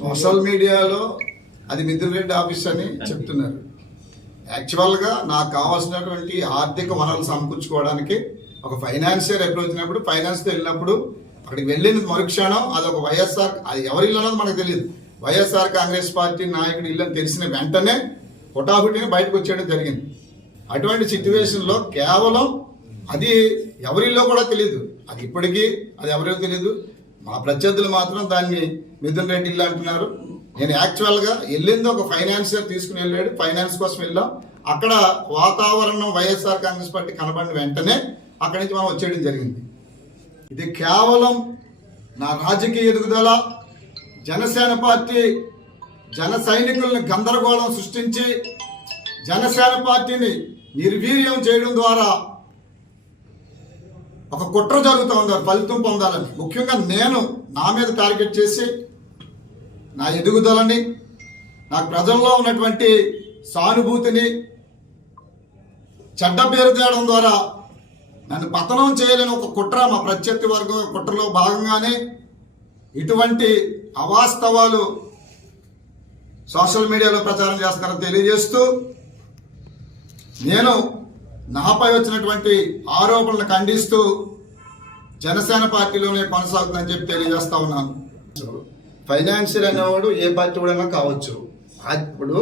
Social మీడియాలో అది Mithun Reddy office అని చెప్తున్నారు. యాక్చువల్గా నాకు కావాల్సినటువంటి ఆర్థిక వనరులు సమకూర్చుకోవడానికి ఒక ఫైనాన్షియర్ ఎప్పుడు వచ్చినప్పుడు ఫైనాన్స్తో వెళ్ళినప్పుడు అక్కడికి వెళ్ళిన మరుక్షణం అది ఒక వైఎస్ఆర్ అది ఎవరి ఇల్లు అన్నది మనకు తెలియదు. వైఎస్ఆర్ కాంగ్రెస్ పార్టీ నాయకుడి ఇల్లు తెలిసిన వెంటనే హుటాహుటిని బయటకు వచ్చేయడం జరిగింది. అటువంటి సిచ్యువేషన్లో కేవలం అది ఎవరిల్లో కూడా తెలియదు. అది ఇప్పటికీ అది ఎవరిలో తెలియదు. మా ప్రత్యర్థులు మాత్రం దాన్ని మిథున్ రెడ్డి ఇల్లు అంటున్నారు. నేను యాక్చువల్గా వెళ్ళింది ఒక ఫైనాన్షియర్ తీసుకుని వెళ్ళాడు. ఫైనాన్స్ కోసం వెళ్ళాం. అక్కడ వాతావరణం వైఎస్ఆర్ కాంగ్రెస్ పార్టీ కనబడిన వెంటనే అక్కడి నుంచి మనం వచ్చేయడం జరిగింది. ఇది కేవలం నా రాజకీయ ఎదుగుదల జనసేన పార్టీ జన సైనికులను గందరగోళం సృష్టించి జనసేన పార్టీని నిర్వీర్యం చేయడం ద్వారా ఒక కుట్ర జరుగుతూ ఉంది ఫలితం పొందాలని. ముఖ్యంగా నేను నా మీద టార్గెట్ చేసి నా ఎదుగుదలని నాకు ప్రజల్లో ఉన్నటువంటి సానుభూతిని చెడ్డ పేరు తేయడం ద్వారా నన్ను పతనం చేయలేని ఒక కుట్ర మా ప్రత్యర్థి వర్గం కుట్రలో భాగంగానే ఇటువంటి అవాస్తవాలు సోషల్ మీడియాలో ప్రచారం చేస్తారని తెలియజేస్తూ నేను నాపై వచ్చినటువంటి ఆరోపణలు ఖండిస్తూ జనసేన పార్టీలోనే కొనసాగుతుందని చెప్పి తెలియజేస్తా ఉన్నాను. ఫైనాన్షియల్ అనేవాడు ఏ పార్టీ కూడా కావచ్చు. ఇప్పుడు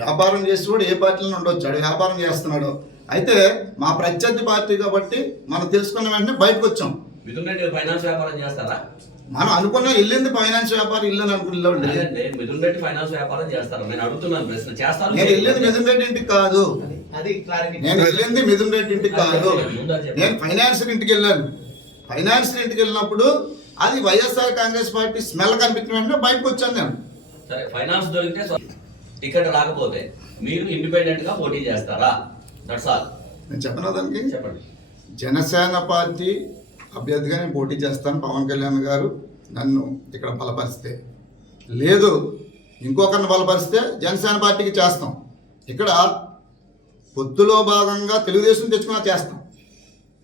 వ్యాపారం చేసేవాడు ఏ పార్టీలో ఉండొచ్చు వాడు వ్యాపారం చేస్తున్నాడు. అయితే మా ప్రత్యర్థి పార్టీ కాబట్టి మనం తెలుసుకున్న వెంటనే బయటకు వచ్చాం. మిథున్ రెడ్డి ఫైనాన్స్ వ్యాపారం చేస్తారా? మనం అనుకున్న వెళ్ళింది ఫైనాన్స్ వ్యాపారం ఇల్లు అని అనుకున్నాం లేదండి మిథున్ రెడ్డి ఫైనాన్స్ వ్యాపారం చేస్తారా. నేను అడుగుతున్నాను ప్రశ్న. చేస్తారు నేను వెళ్ళింది మిథున్ రెడ్డి ఇంటికి కాదు. అది క్లారిటీ నేను వెళ్ళింది మిథున్ రెడ్డి ఇంటికి కాదు. నేను ఫైనాన్షియల్ ఇంటికి వెళ్ళాను. ఫైనాన్షియల్ ఇంటికి వెళ్ళినప్పుడు అది వైఎస్ఆర్ కాంగ్రెస్ పార్టీ స్మెల్ కనిపించిన వెంటనే బయటకు వచ్చాను నేను. సరే ఫైనాన్స్ దొరికితే టికెట్ రాకపోతే మీరు ఇండిపెండెంట్గా పోటీ చేస్తారా? దట్స్ ఆల్ నేను చెప్పను దానికి? చెప్పండి. జనసేన పార్టీ అభ్యర్థిగా నేను పోటీ చేస్తాను పవన్ కళ్యాణ్ గారు. నన్ను ఇక్కడ బలపరిస్తే. లేదు ఇంకొకరిని బలపరిస్తే జనసేన పార్టీకి చేస్తాం. ఇక్కడ పొత్తులో భాగంగా తెలుగుదేశం తెచ్చుకున్నా చేస్తాం.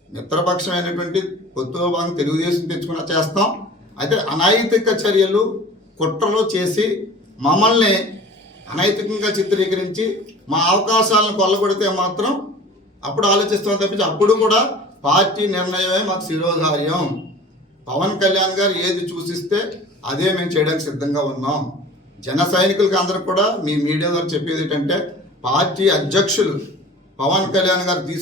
మిత్రపక్షమైనటువంటి పొత్తులో భాగంగా తెలుగుదేశం తెచ్చుకున్నా చేస్తాం. అయితే అనైతిక చర్యలు కుట్రలు చేసి మమ్మల్ని అనైతికంగా చిత్రీకరించి మా అవకాశాలను కొల్లగొడితే మాత్రం అప్పుడు ఆలోచిస్తాం తప్పించి అప్పుడు కూడా పార్టీ నిర్ణయమే మాకు శిరోధార్యం. పవన్ కళ్యాణ్ గారు ఏది చూసిస్తే అదే మేము చేయడానికి సిద్ధంగా ఉన్నాం. జన సైనికులకి అందరూ కూడా మీ మీడియా ద్వారా చెప్పేది ఏంటంటే పార్టీ అధ్యక్షులు పవన్ కళ్యాణ్ గారు తీసుకు